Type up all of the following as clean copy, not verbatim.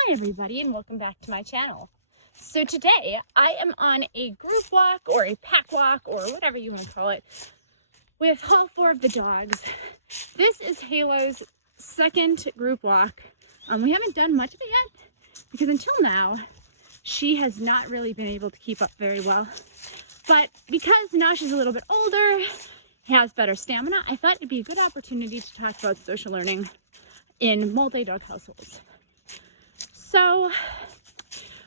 Hi everybody and welcome back to my channel. So today I am on a group walk or a pack walk or whatever you want to call it with all four of the dogs. This is Halo's second group walk. We haven't done much of it yet because until now she has not really been able to keep up very well. But because now she's a little bit older, has better stamina, I thought it'd be a good opportunity to talk about social learning in multi-dog households. So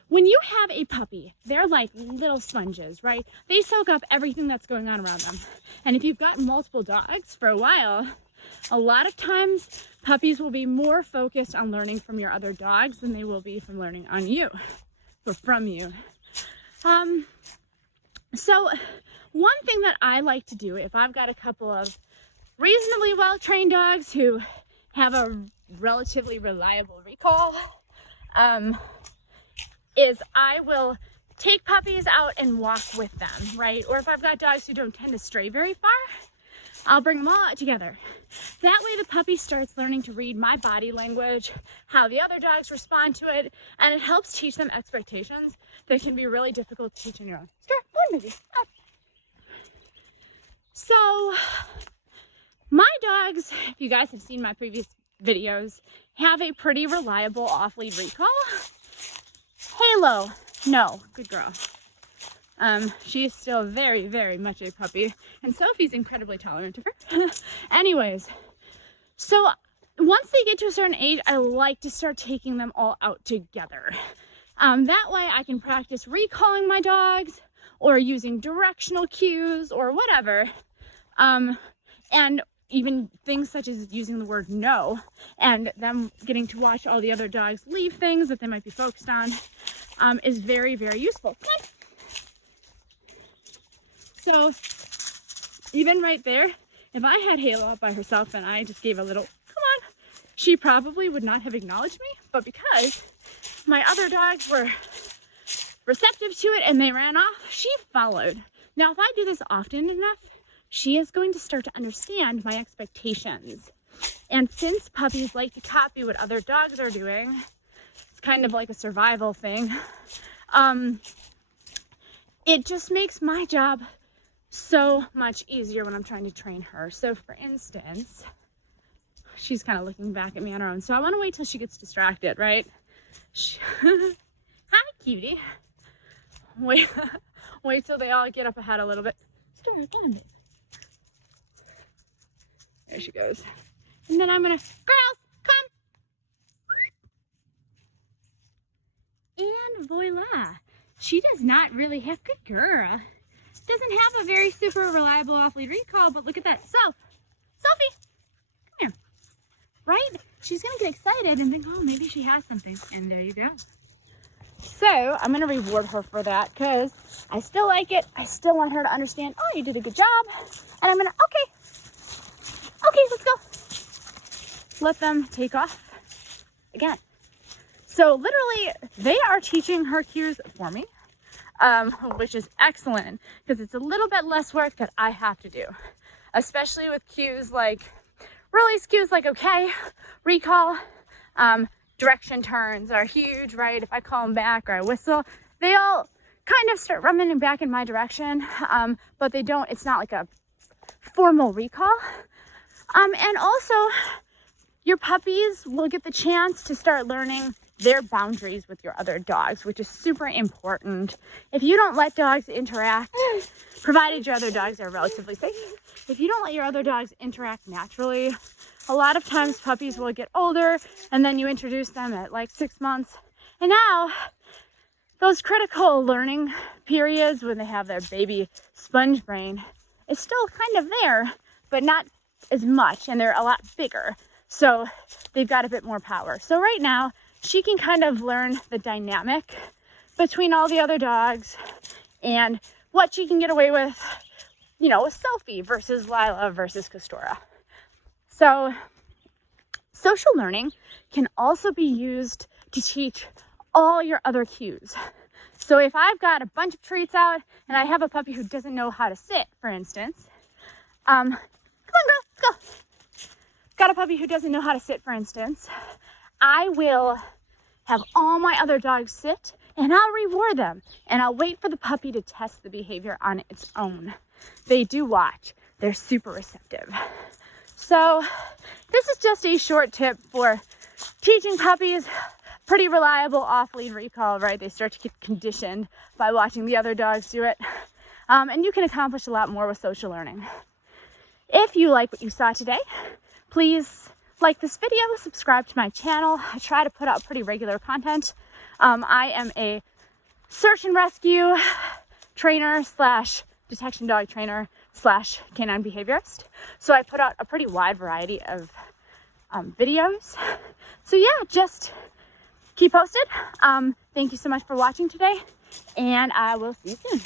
when you have a puppy, they're like little sponges, right? They soak up everything that's going on around them. And if you've got multiple dogs for a while, a lot of times puppies will be more focused on learning from your other dogs than they will be from learning on you or from you. So one thing that I like to do if I've got a couple of reasonably well-trained dogs who have a relatively reliable recall, is I will take puppies out and walk with them, right? Or if I've got dogs who don't tend to stray very far, I'll bring them all out together. That way the puppy starts learning to read my body language, how the other dogs respond to it, and it helps teach them expectations that can be really difficult to teach on your own. So my dogs, if you guys have seen my previous videos, have a pretty reliable off-lead recall. Halo, no, good girl. She is still very, very much a puppy, and Sophie's incredibly tolerant of her. Anyways, so once they get to a certain age, I like to start taking them all out together. That way I can practice recalling my dogs or using directional cues or whatever. And even things such as using the word no and them getting to watch all the other dogs leave things that they might be focused on is very, very useful. So even right there, if I had Halo up by herself and I just gave a little, come on, she probably would not have acknowledged me, but because my other dogs were receptive to it and they ran off, she followed. Now, if I do this often enough, she is going to start to understand my expectations. And since puppies like to copy what other dogs are doing, it's kind of like a survival thing. It just makes my job so much easier when I'm trying to train her. So for instance, she's kind of looking back at me on her own. So I want to wait till she gets distracted, right? Hi, cutie. Wait till they all get up ahead a little bit. There she goes. And then I'm gonna, girls, come. And voila. She does not really have, good girl. Doesn't have a very super reliable off-lead recall, but look at that. Sophie, come here. Right? She's gonna get excited and think, oh, maybe she has something. And there you go. So I'm gonna reward her for that because I still like it. I still want her to understand, oh, you did a good job. And I'm gonna, okay, let's go. Let them take off again. So literally they are teaching her cues for me, which is excellent because it's a little bit less work that I have to do, especially with cues like, release cues like okay, recall, direction turns are huge, right? If I call them back or I whistle, they all kind of start running back in my direction, but they don't, it's not like a formal recall. And also your puppies will get the chance to start learning their boundaries with your other dogs, which is super important. If you don't let dogs interact, provided your other dogs are relatively safe, if you don't let your other dogs interact naturally, a lot of times puppies will get older and then you introduce them at like 6 months. And now those critical learning periods when they have their baby sponge brain is still kind of there, but not as much, and they're a lot bigger. So they've got a bit more power. So right now she can kind of learn the dynamic between all the other dogs and what she can get away with, you know, with Sophie versus Lila versus Castora. So social learning can also be used to teach all your other cues. So if I've got a bunch of treats out and I have a puppy who doesn't know how to sit, for instance, come on, girl, let's go. Got a puppy who doesn't know how to sit, for instance, I will have all my other dogs sit, and I'll reward them. And I'll wait for the puppy to test the behavior on its own. They do watch. They're super receptive. So this is just a short tip for teaching puppies. Pretty reliable off-lead recall, right? They start to get conditioned by watching the other dogs do it. And you can accomplish a lot more with social learning. If you like what you saw today, please like this video, subscribe to my channel. I try to put out pretty regular content. I am a search and rescue trainer slash detection dog trainer slash canine behaviorist. So I put out a pretty wide variety of videos. So yeah, just keep posted. Thank you so much for watching today, and I will see you soon.